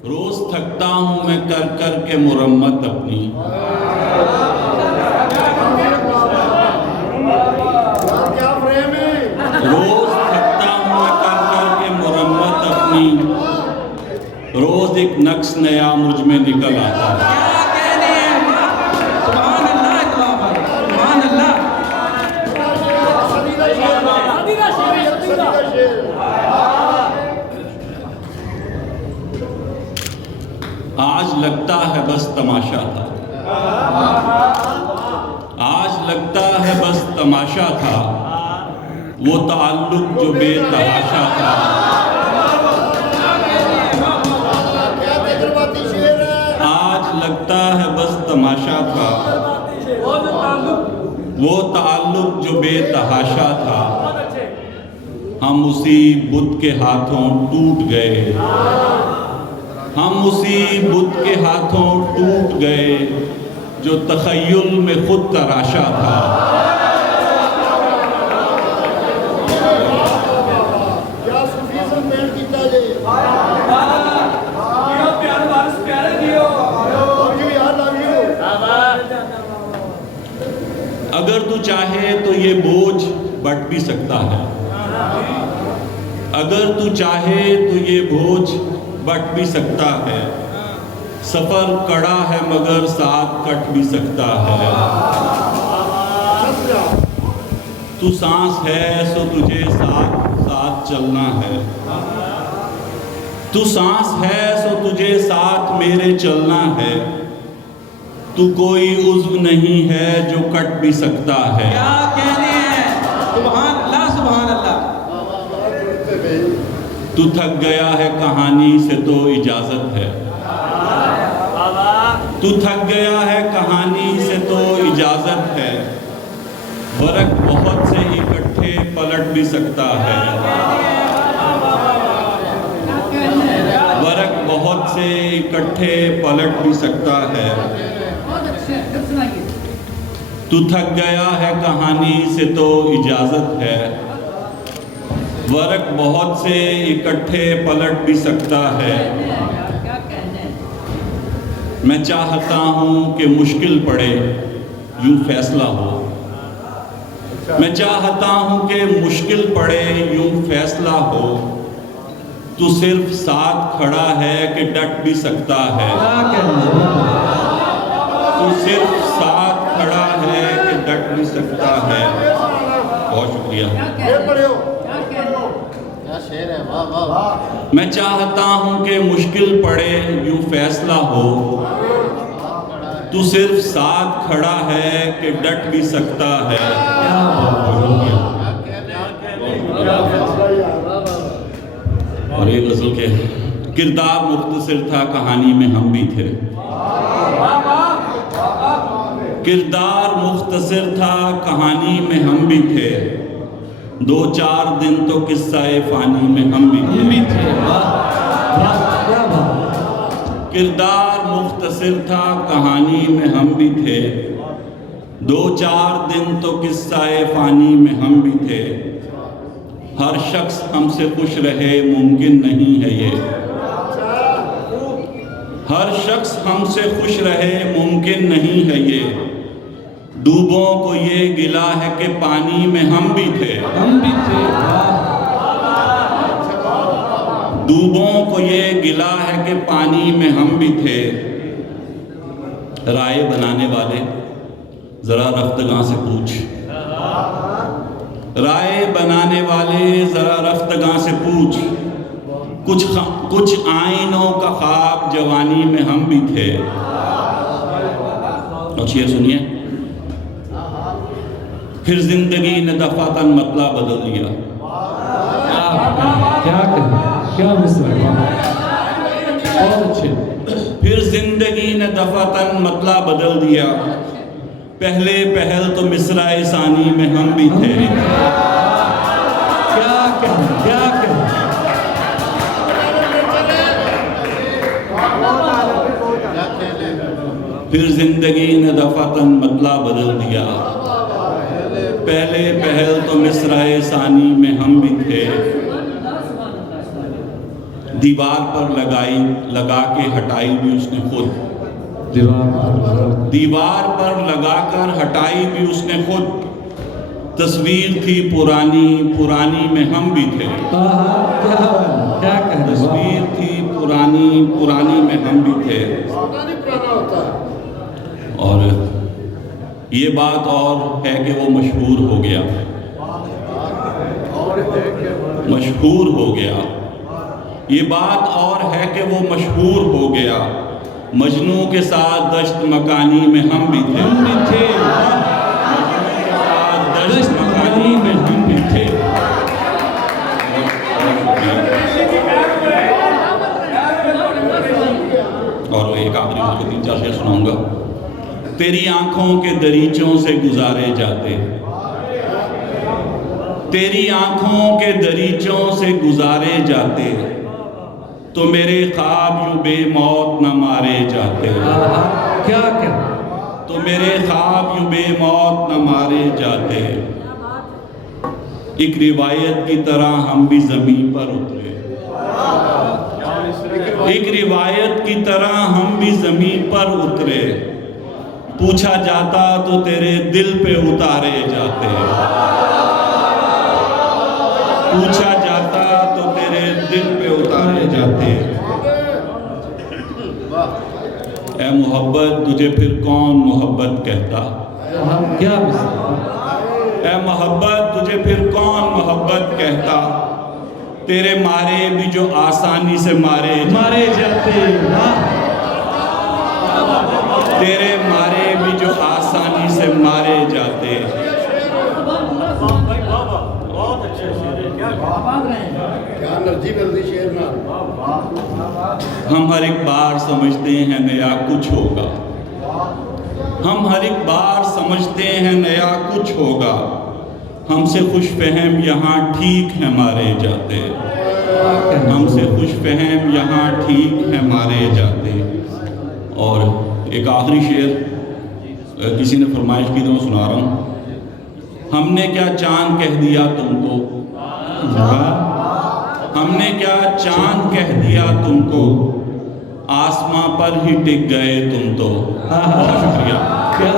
रोज थकता हूँ मैं कर कर के मुरम्मत अपनी। रोज थकता हूँ मैं कर कर के मुरम्मत अपनी, रोज एक नक्श नया मुझ में निकल आता है। आज लगता है बस तमाशा था, आज लगता है बस तमाशा था, वो ताल्लुक जो बेतहाशा था। आज लगता है बस तमाशा था, वो ताल्लुक जो बेतहाशा था। हम उसी बुत के हाथों टूट गए, हम उसी बुत के हाथों टूट गए जो तख़य्युल में खुद तराशा था। अगर तू चाहे तो ये बोझ बट भी सकता है, अगर तू चाहे तो ये बोझ बट भी सकता है। सफर कड़ा है मगर साथ कट भी सकता है। तू सांस है सो तुझे साथ साथ चलना है, तू सांस है सो तुझे साथ मेरे चलना है। तू कोई उज़्व नहीं है जो कट भी सकता है। क्या कहने हैं, सुभान अल्लाह सुभान अल्लाह। तू थक गया है कहानी से तो इजाजत है, तू थक गया है कहानी से तो इजाजत है। वरक बहुत से इकट्ठे पलट भी सकता है, वरक बहुत से इकट्ठे पलट भी सकता है। तू थक गया है कहानी से तो इजाजत है, वरक बहुत से इकट्ठे पलट भी सकता है। मैं चाहता हूँ कि मुश्किल पड़े यूं फैसला हो, मैं चाहता हूँ कि मुश्किल पड़े यूं फैसला हो। तू सिर्फ साथ खड़ा है कि डट भी सकता है, तू सिर्फ साथ खड़ा है कि डट भी सकता है। बहुत शुक्रिया। मैं चाहता हूँ कि मुश्किल पड़े यूं फैसला हो, तू सिर्फ साथ खड़ा है कि डट भी सकता है। और ये गज़ल के किरदार मुख्तसर था, कहानी में हम भी थे। किरदार मुख्तसर था, कहानी में हम भी थे। 2-4 दिन तो किस्सा-ए फ़ानी में हम भी थे। किरदार मुख्तसर था, कहानी में हम भी थे। 2-4 दिन तो किस्सा-ए फ़ानी में हम भी थे। हर शख्स हमसे खुश रहे मुमकिन नहीं है ये, हर शख्स हमसे खुश रहे मुमकिन नहीं है ये। डूबों को ये गिला है कि पानी में हम भी थे, हम भी थे। डूबों को ये गिला है कि पानी में हम भी थे। राय बनाने वाले जरा रफ्तगां से पूछ, राय बनाने वाले जरा रफ्तगां से पूछ। कुछ आइनों का ख्वाब जवानी में हम भी थे। और शेर सुनिए। फिर जिंदगी ने दफातन मतला बदल दिया। क्या क्या और अच्छे। फिर जिंदगी ने दफातन मतला बदल दिया। पहले पहल तो मिसराए सानी में हम भी थे। क्या फिर जिंदगी ने दफातन मतला बदल दिया। पहले पहल तो मिसराए सानी में हम भी थे। दीवार पर लगा के हटाई भी उसने खुद, दीवार पर लगाकर हटाई भी उसने खुद। तस्वीर थी पुरानी, पुरानी में हम भी थे। क्या कह रहे तस्वीर थी पुरानी, पुरानी में हम भी थे। और ये बात और है कि वो मशहूर हो गया, मशहूर हो गया। ये बात और है कि वो मशहूर हो गया। मजनू के साथ दश्त मकानी में हम भी थे, मजनू के साथ दश्त मकानी में हम भी थे। और एक आखिरी उसको 3-4 शेर सुनाऊंगा। तेरी आंखों के दरीचों से गुजारे जाते, तेरी आंखों के दरीचों से गुजारे जाते, तो मेरे ख्वाब यूं बेमौत न मारे जाते। क्या क्या, तो मेरे ख्वाब यूं बेमौत न मारे जाते। एक रिवायत की तरह हम भी ज़मीन पर उतरे, एक रिवायत की तरह हम भी ज़मीन पर उतरे। पूछा जाता तो तेरे दिल पे उतारे जाते, पूछा जाता तो तेरे दिल पे उतारे जाते। ऐ मोहब्बत तुझे फिर कौन मोहब्बत कहता, क्या ऐ मोहब्बत तुझे फिर कौन मोहब्बत कहता। तेरे मारे भी जो आसानी से मारे जाते, तेरे मारे भी जो आसानी से मारे जाते। हम हर एक बार समझते हैं नया कुछ होगा, हम हर एक बार समझते हैं नया कुछ होगा। हमसे खुश फहम यहाँ ठीक है मारे जाते, हमसे खुश फहम यहाँ ठीक है मारे जाते। और एक आखिरी शेर किसी ने फरमाइश की तो मैं सुना रहा हूँ। हमने क्या चांद कह दिया तुमको, हमने क्या चांद कह दिया तुमको, आसमां पर ही टिक गए तुम तो। बहुत शुक्रिया। क्या